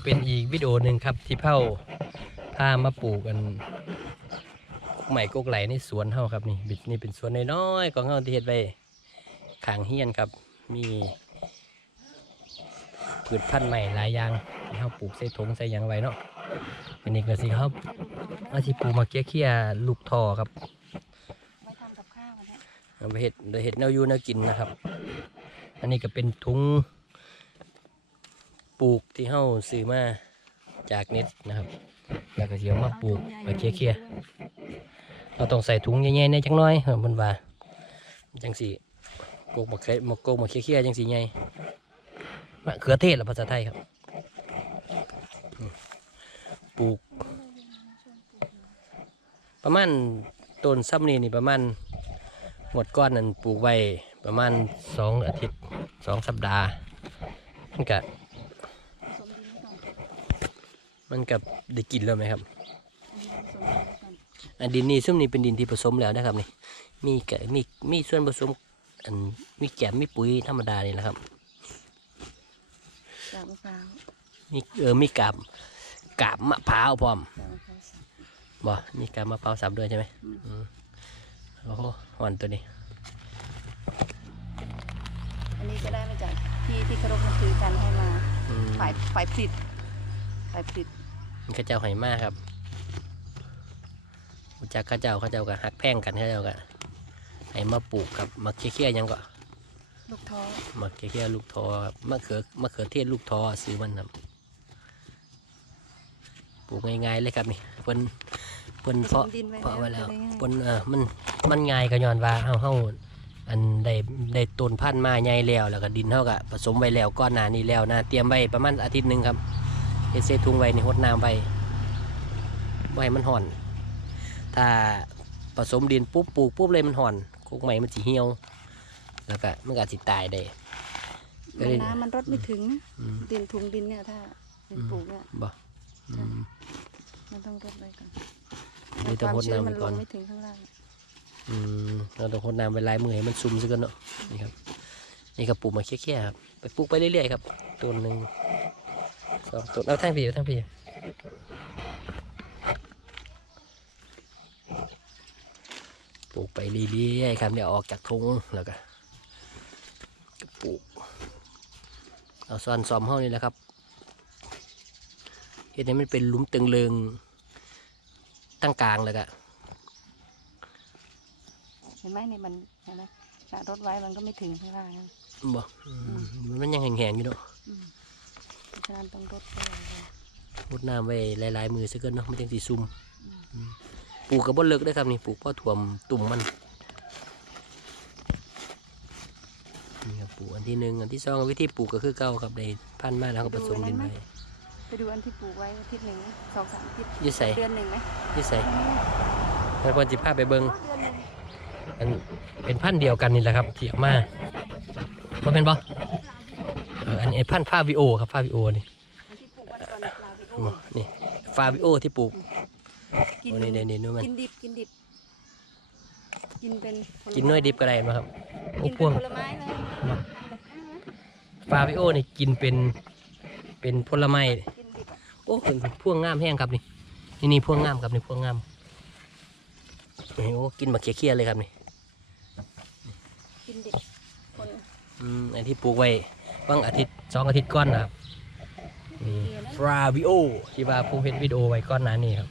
จะเป็นอีกวิดีโอหนึ่งครับที่เผ่าพามาปลูกกันใหม่กกไหลในสวนเฮาครับนี่บิดนี่เป็นสวนน้อยๆของเฮาที่เฮ็ดไว้ขางเฮียนครับ มีพืชพันธุ์ใหม่หลายอย่างที่เฮาปลูกใส่ถุงใส่ยังไว้เนาะอันนี้ก็สิเฮาเอาสิปลูกมาเกี้ยๆลูกทอครับไว้ทำกับข้าวนเนี่ยเอาไปเห็ดโดยเห็ดแนวอยูแนวกินนะครับ อันนี้ก็เป็นถุง ปลูกที่เฮาซื้อมาจากเน็ตนะครับ แล้วก็เสียวมาปลูกไปเคลียร์ๆเราต้องใส่ถุงใหญ่ๆในจังน้อยเออมันว่าจังสีกกมาเคยมาโกกมาเคลียร์ๆจังสีใหญ่มะเขือเทศละภาษาไทยครับ ปลูก ประมาณต้นซ้ำนี่นี่ประมาณหมดก้อนนั้นปลูกไว้ประมาณสองอาทิตย์สองสัปดาห์มันกะ ผสมดินไว้ก่อน มันกับได้กินแล้วไหมครับอันนี้ผสมดินไว้ก่อนอันดินนี่ซึ่งนี่เป็นดินที่ผสมแล้วนะครับนี่มีแกะมีมีส่วนผสมอันมีแกะมีปุ๋ยธรรมดานี่แหละครับจากมะพร้าวมีเออมีกาบกาบมะพร้าวพร้อมจากมะพร้าวสับบ่มีกาบมะพร้าวสับด้วยใช่ไหมอืมอืมโอ้โหหวานตัวนี้ อันนี้ก็ได้มาจากที่ที่เคารพนับถือกันให้มาอืมฝ่ายฝ่ายผลิตฝ่ายผลิต มันข้าเจ้าไห่มากครับรู้จักข้าเจ้าข้าเจ้าก็หักแพงกันข้าเจ้าก็ให้มาปลูกครับมาเคี่ยๆหยังก็ลูกท้อมะเขือเทศลูกทอครับมะเขือมะเขือเทศลูกทอซื้อมันครับปลูกง่ายๆเลยครับนี่เพิ่นเพิ่นผเพาะสมดินไว้เพาะไว้แล้วจะได้ง่ายเพิ่นเออมันมันง่ายก็ย้อนว่าเฮาเฮาอันได้ได้ต้นพันธุ์มาใหญ่แล้วแล้วก็ดินเฮาก็ผสมไว้แล้วก้อนหน้านี้แล้วนะเตรียมไว้ประมาณอาทิตย์หนึงครับ เฮ็ดใส่ถุงไว้นี่รดน้ำไว้บ่ให้มันห่อน ถ้าผสมดินปุ๊บปลูกปุ๊บเลยมันห่อนกกใหม่มันสิเหี่ยว แล้วก็มันก็สิตายได้มันน้ำมันรดไม่ถึงนะอืม ดินถุงดินเนี่ยถ้าเป็นอืมปลูกเนี่ยบ่อืม มันต้องรดไว้ก่อนนี่ต้องความรดชื้นน้ำไว้มันลก่อนงไม่ถึงข้างล่างอืมเราต้องคนน้ำไปลายมือให้มันซุ่มซะกันเนาะนี่ครับ นี่ก็ปลูกมาเคี่ยๆครับไปปลูกไปเรื่อยๆครับต้นหนึ่ง สองต้นเอาทั้งพี่เอาทั้งพี่ปลูกไปเรื่อยๆครับเดี๋ยวออกจากทงแล้วก็ก็ปลูก เอาซ้อนซ้อมห้องนี่แหละครับเฮ็ดให้มันเป็นหลุมตึงเริงตั้งกลางเลยก็เห็นไหมนี่มันเห็นไหมถ้ารดไว้มันก็ไม่ถึงข้างล่างนะบ่อืมมันยังแห้งๆอยู่เนาะอืมเพราะฉะนั้นต้องรดไว้ก่อนรดน้ำไว้หลายๆมือซะเกินเนาะมันจังสีซุ่มอืมปลูกกับบนเลิกได้อครับนี่ปลูกพ่อถ่วมตุ่มมันนี่ครับปลูกอันที่หนึ่งอันที่สองวิธีปลูกก็คือเก่าครับได้พันธุ์มาแล้วก็ผสมดินไปไปดูอันที่ปลูกไว้อาทิตย์หนึ่งไหมสองสามอาทิตย์อยี่ใส่เดือนหนึ่งไหมยี่ใส่แล้วคนจิพาไปเบิงอ๋อเดือนหนึ่งอันเป็นพันธุ์เดียวกันนี่แหละครับที่เออกมาบ่เป็นบ่เอออันนี้พันธุ์ฟาวิโอครับฟาวิโอนี่อันที่ปลูกวันก่อนลาวิโอบ่นี่ฟาวิโอที่ปลูกกินโอ้นี่นี่นี่นู่นมันกินดิบกินดิบกินเป็นผลไม้กินน้อยดิบก็ได้นะครับโอ้กินพเป็วนงผลไม้เลยฟาวิโอนี่กินเป็นเป็นผลไม้กินดิบอะโอ้เป็นพวงงามแห้งครับนี่นี่นี่พวงงามครับนี่พวงงามนี่โอ้กินมาเคี้ยวๆเลยครับนี่กินดิบคนอืมอันที่ปลูกไว้ บางอาทิตย์สองอาทิตย์ก้อนนะครับนี่ฟาวิโอที่ว่าผมเห็นวิดีโอไว้ก้อนหนานี่ครับ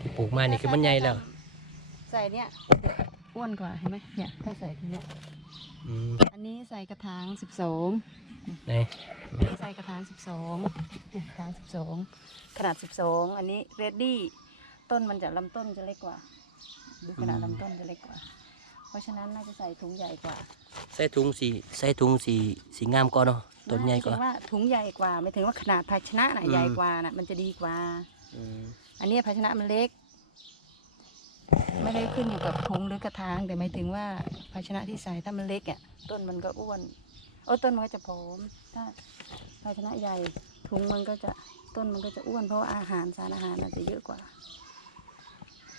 ที่ปลูกมานี่คือมันใหญ่แล้วใส่เนี่ยอ้วนกว่าเห็นไหมเนี่ยถ้าใส่ทีเนี้ยอืมอันนี้ใส่กระถางสิบสองไหนใส่กระถางสิบสองกระถางสิบสองขนาดสิบสองอันนี้เรดดี้ต้นมันจะลำต้นจะเล็กกว่า ดูขนาดลำต้นจะเล็กกว่าเพ ราะฉะนั้นน่าจะใส่ถุงใหญ่กว่าใส่ถุงสีใส่ถุงสีสีงามก่อนเนาะต้นใหญ่กว่าไม่ถึงว่าถุงใหญ่กว่าไม่ถึงว่าขนาดภาชนะน่ะอืมใหญ่กว่าน่ะมันจะดีกว่า อืมอันนี้ภาชนะมันเล็ก ไม่ได้ขึ้นอยู่กับถุงหรือกระถางแต่หมายถึงว่าภาชนะที่ใส่ถ้ามันเล็กอะต้นมันก็อ้วนโอ้ต้นมันก็จะผอมถ้าภาชนะใหญ่ถุงมันก็จะต้นมันก็จะอ้วนเพราะว่าอาหารสารอาหารอาจจะเยอะกว่า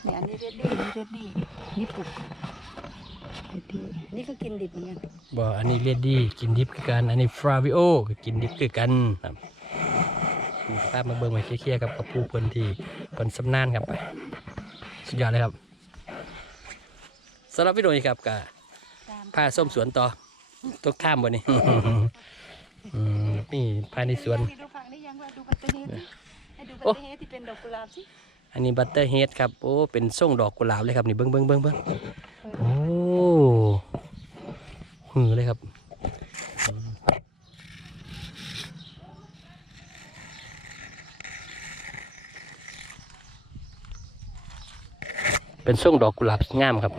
เนี่ยอันนี้เรดดี้นี่เรดดี้นี่ปลูก เรดดี้นี่ก็กินดิบเหมือนกันบ่อันนี้เรียดดีกินดิบคือกัน อันนี้ฟาวิโอก็กินดิบคือกันครับภาพมาเบิ่งไว้เคลียร์ๆกับกับผู้เพิ่นที่เพิ่นสำนานครับไปสุดยอดเลยครับสำหรับวิดีโอนี้ครับก็ตามพาส้มสวนต่อต้องข้ามบ่นี่อืมนี่ภายในสวนดูฝั่งนี้ยังว่าดูบัตเตอร์เฮดสิให้ดูบัตโอ้เตอร์เฮดที่เป็นดอกกุหลาบสิอันนี้บัตเตอร์เฮดครับโอ้เป็นส่งดอกกุหลาบเลยครับนี่เบิ้งเบิ้งเบิ้งเบิ้งโอ้ หือเลยครับเป็นส่งดอกกุหลาบงามครับ